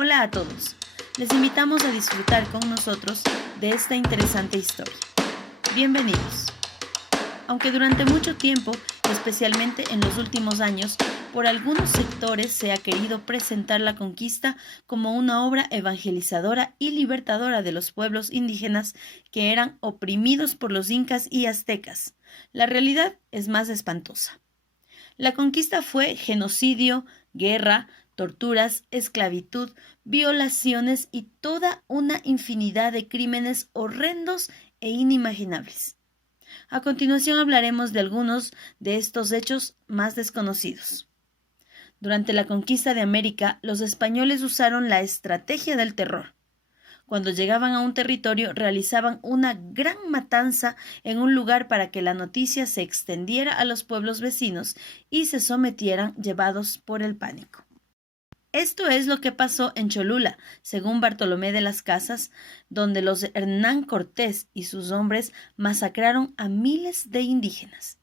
Hola a todos. Les invitamos a disfrutar con nosotros de esta interesante historia. Bienvenidos. Aunque durante mucho tiempo, especialmente en los últimos años, por algunos sectores se ha querido presentar la conquista como una obra evangelizadora y libertadora de los pueblos indígenas que eran oprimidos por los incas y aztecas, la realidad es más espantosa. La conquista fue genocidio, guerra, torturas, esclavitud, violaciones y toda una infinidad de crímenes horrendos e inimaginables. A continuación hablaremos de algunos de estos hechos más desconocidos. Durante la conquista de América, los españoles usaron la estrategia del terror. Cuando llegaban a un territorio, realizaban una gran matanza en un lugar para que la noticia se extendiera a los pueblos vecinos y se sometieran llevados por el pánico. Esto es lo que pasó en Cholula, según Bartolomé de las Casas, donde los Hernán Cortés y sus hombres masacraron a miles de indígenas.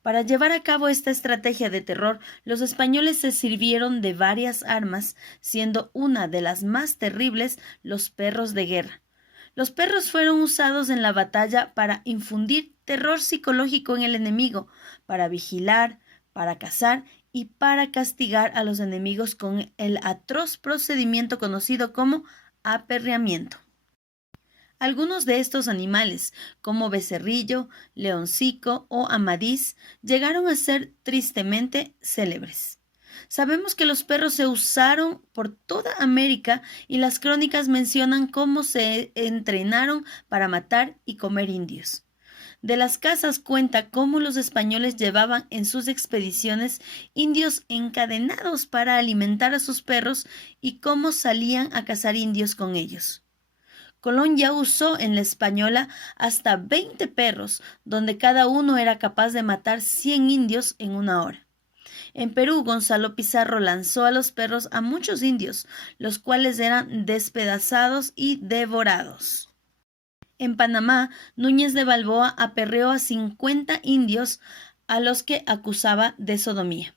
Para llevar a cabo esta estrategia de terror, los españoles se sirvieron de varias armas, siendo una de las más terribles los perros de guerra. Los perros fueron usados en la batalla para infundir terror psicológico en el enemigo, para vigilar, para cazar y para castigar a los enemigos con el atroz procedimiento conocido como aperreamiento. Algunos de estos animales, como becerrillo, leoncico o amadís, llegaron a ser tristemente célebres. Sabemos que los perros se usaron por toda América y las crónicas mencionan cómo se entrenaron para matar y comer indios. De las Casas cuenta cómo los españoles llevaban en sus expediciones indios encadenados para alimentar a sus perros y cómo salían a cazar indios con ellos. Colón ya usó en la Española hasta 20 perros, donde cada uno era capaz de matar 100 indios en una hora. En Perú, Gonzalo Pizarro lanzó a los perros a muchos indios, los cuales eran despedazados y devorados. En Panamá, Núñez de Balboa aperreó a 50 indios a los que acusaba de sodomía.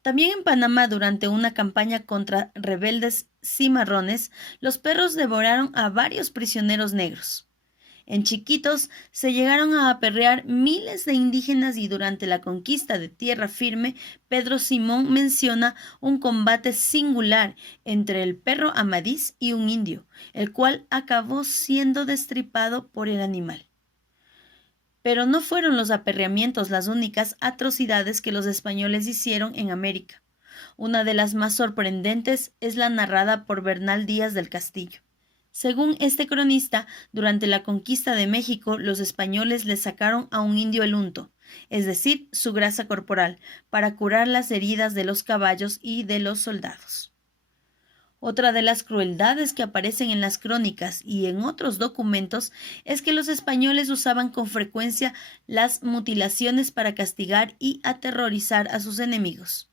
También en Panamá, durante una campaña contra rebeldes cimarrones, los perros devoraron a varios prisioneros negros. En Chiquitos se llegaron a aperrear miles de indígenas y durante la conquista de tierra firme, Pedro Simón menciona un combate singular entre el perro amadís y un indio, el cual acabó siendo destripado por el animal. Pero no fueron los aperreamientos las únicas atrocidades que los españoles hicieron en América. Una de las más sorprendentes es la narrada por Bernal Díaz del Castillo. Según este cronista, durante la conquista de México, los españoles le sacaron a un indio el unto, es decir, su grasa corporal, para curar las heridas de los caballos y de los soldados. Otra de las crueldades que aparecen en las crónicas y en otros documentos es que los españoles usaban con frecuencia las mutilaciones para castigar y aterrorizar a sus enemigos.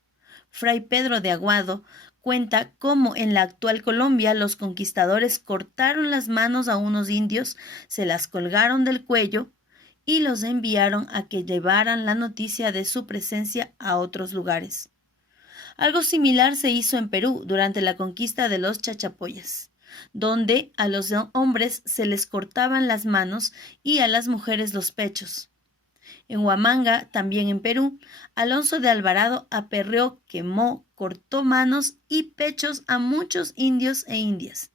Fray Pedro de Aguado cuenta cómo en la actual Colombia los conquistadores cortaron las manos a unos indios, se las colgaron del cuello y los enviaron a que llevaran la noticia de su presencia a otros lugares. Algo similar se hizo en Perú durante la conquista de los chachapoyas, donde a los hombres se les cortaban las manos y a las mujeres los pechos. En Huamanga, también en Perú, Alonso de Alvarado aperreó, quemó, cortó manos y pechos a muchos indios e indias.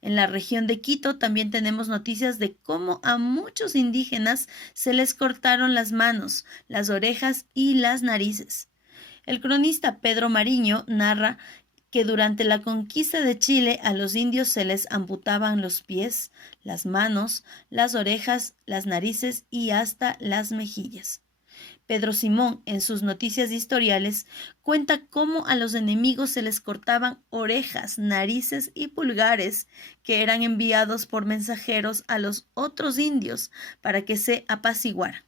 En la región de Quito también tenemos noticias de cómo a muchos indígenas se les cortaron las manos, las orejas y las narices. El cronista Pedro Mariño narra que durante la conquista de Chile a los indios se les amputaban los pies, las manos, las orejas, las narices y hasta las mejillas. Pedro Simón, en sus noticias historiales, cuenta cómo a los enemigos se les cortaban orejas, narices y pulgares, que eran enviados por mensajeros a los otros indios para que se apaciguaran.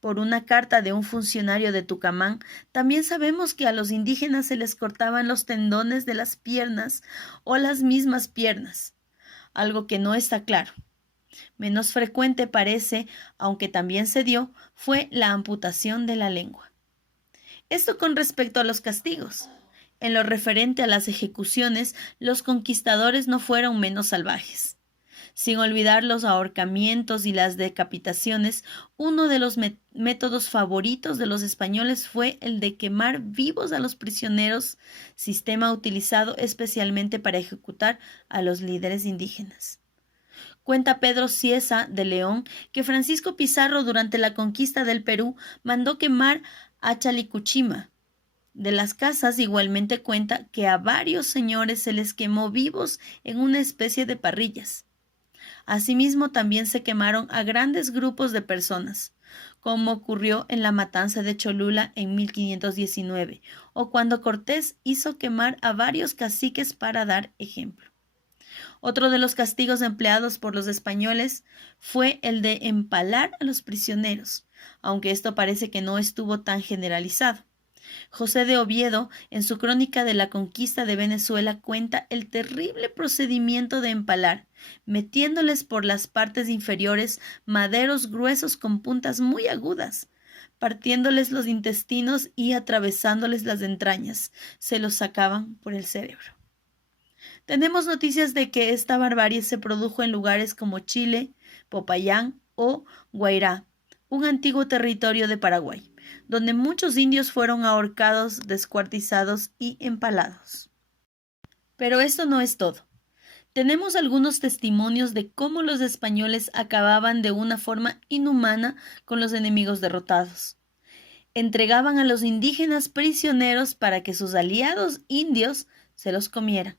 Por una carta de un funcionario de Tucumán, también sabemos que a los indígenas se les cortaban los tendones de las piernas o las mismas piernas, algo que no está claro. Menos frecuente parece, aunque también se dio, fue la amputación de la lengua. Esto con respecto a los castigos. En lo referente a las ejecuciones, los conquistadores no fueron menos salvajes. Sin olvidar los ahorcamientos y las decapitaciones, uno de los métodos favoritos de los españoles fue el de quemar vivos a los prisioneros, sistema utilizado especialmente para ejecutar a los líderes indígenas. Cuenta Pedro Cieza de León que Francisco Pizarro durante la conquista del Perú mandó quemar a Chalicuchima. De las casas igualmente cuenta que a varios señores se les quemó vivos en una especie de parrillas. Asimismo, también se quemaron a grandes grupos de personas, como ocurrió en la matanza de Cholula en 1519, o cuando Cortés hizo quemar a varios caciques para dar ejemplo. Otro de los castigos empleados por los españoles fue el de empalar a los prisioneros, aunque esto parece que no estuvo tan generalizado. José de Oviedo, en su crónica de la conquista de Venezuela, cuenta el terrible procedimiento de empalar, metiéndoles por las partes inferiores maderos gruesos con puntas muy agudas, partiéndoles los intestinos y atravesándoles las entrañas. Se los sacaban por el cerebro. Tenemos noticias de que esta barbarie se produjo en lugares como Chile, Popayán o Guairá, un antiguo territorio de Paraguay, donde muchos indios fueron ahorcados, descuartizados y empalados. Pero esto no es todo. Tenemos algunos testimonios de cómo los españoles acababan de una forma inhumana con los enemigos derrotados. Entregaban a los indígenas prisioneros para que sus aliados indios se los comieran.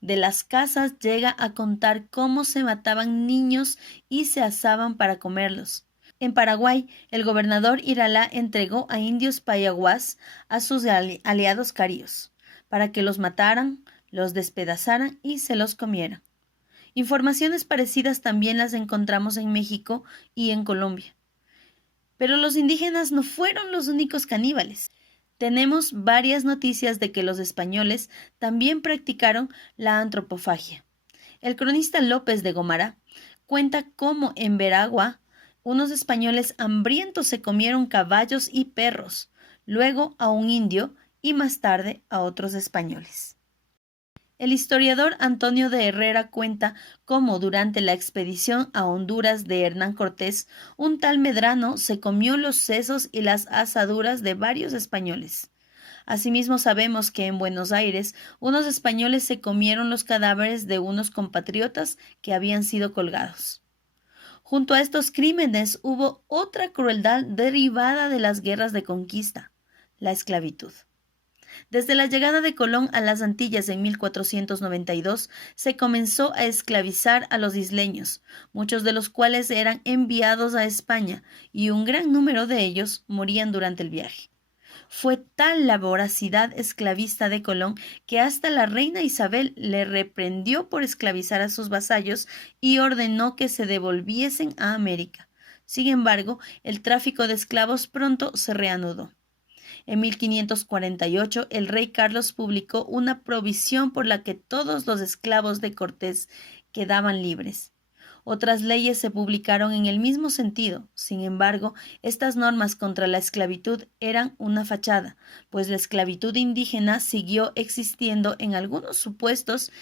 De las casas llega a contar cómo se mataban niños y se asaban para comerlos. En Paraguay, el gobernador Iralá entregó a indios payaguás a sus aliados carios, para que los mataran, los despedazaran y se los comieran. Informaciones parecidas también las encontramos en México y en Colombia. Pero los indígenas no fueron los únicos caníbales. Tenemos varias noticias de que los españoles también practicaron la antropofagia. El cronista López de Gomara cuenta cómo en Veragua unos españoles hambrientos se comieron caballos y perros, luego a un indio y más tarde a otros españoles. El historiador Antonio de Herrera cuenta cómo durante la expedición a Honduras de Hernán Cortés, un tal Medrano se comió los sesos y las asaduras de varios españoles. Asimismo sabemos que en Buenos Aires unos españoles se comieron los cadáveres de unos compatriotas que habían sido colgados. Junto a estos crímenes hubo otra crueldad derivada de las guerras de conquista, la esclavitud. Desde la llegada de Colón a las Antillas en 1492, se comenzó a esclavizar a los isleños, muchos de los cuales eran enviados a España, y un gran número de ellos morían durante el viaje. Fue tal la voracidad esclavista de Colón que hasta la reina Isabel le reprendió por esclavizar a sus vasallos y ordenó que se devolviesen a América. Sin embargo, el tráfico de esclavos pronto se reanudó. En 1548, el rey Carlos publicó una provisión por la que todos los esclavos de Cortés quedaban libres. Otras leyes se publicaron en el mismo sentido. Sin embargo, estas normas contra la esclavitud eran una fachada, pues la esclavitud indígena siguió existiendo en algunos supuestos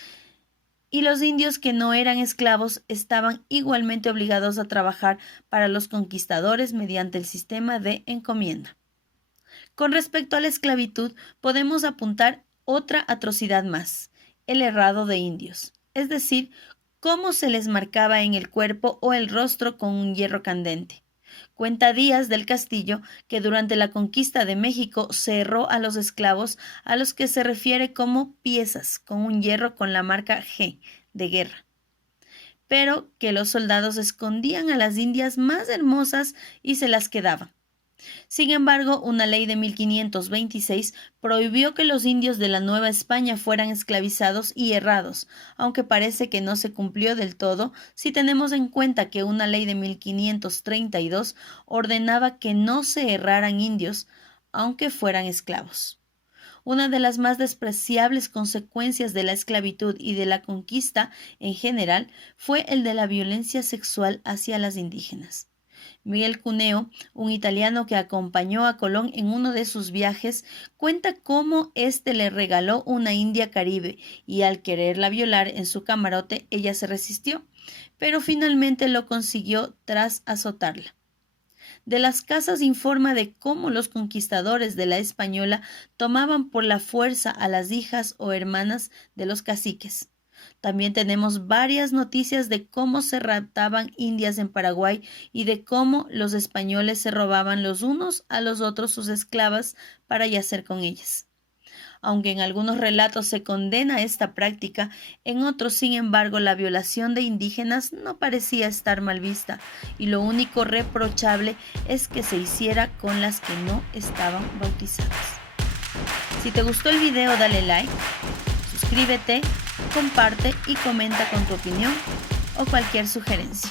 y los indios que no eran esclavos estaban igualmente obligados a trabajar para los conquistadores mediante el sistema de encomienda. Con respecto a la esclavitud, podemos apuntar otra atrocidad más, el herrado de indios, es decir, cómo se les marcaba en el cuerpo o el rostro con un hierro candente. Cuenta Díaz del Castillo que durante la conquista de México se herró a los esclavos a los que se refiere como piezas con un hierro con la marca G de guerra, pero que los soldados escondían a las indias más hermosas y se las quedaban. Sin embargo, una ley de 1526 prohibió que los indios de la Nueva España fueran esclavizados y herrados, aunque parece que no se cumplió del todo si tenemos en cuenta que una ley de 1532 ordenaba que no se herraran indios, aunque fueran esclavos. Una de las más despreciables consecuencias de la esclavitud y de la conquista en general fue el de la violencia sexual hacia las indígenas. Miguel Cuneo, un italiano que acompañó a Colón en uno de sus viajes, cuenta cómo éste le regaló una india caribe y al quererla violar en su camarote ella se resistió, pero finalmente lo consiguió tras azotarla. De las casas informa de cómo los conquistadores de la Española tomaban por la fuerza a las hijas o hermanas de los caciques. También tenemos varias noticias de cómo se raptaban indias en Paraguay y de cómo los españoles se robaban los unos a los otros sus esclavas para yacer con ellas. Aunque en algunos relatos se condena esta práctica, en otros, sin embargo, la violación de indígenas no parecía estar mal vista y lo único reprochable es que se hiciera con las que no estaban bautizadas. Si te gustó el video, dale like, suscríbete, comparte y comenta con tu opinión o cualquier sugerencia.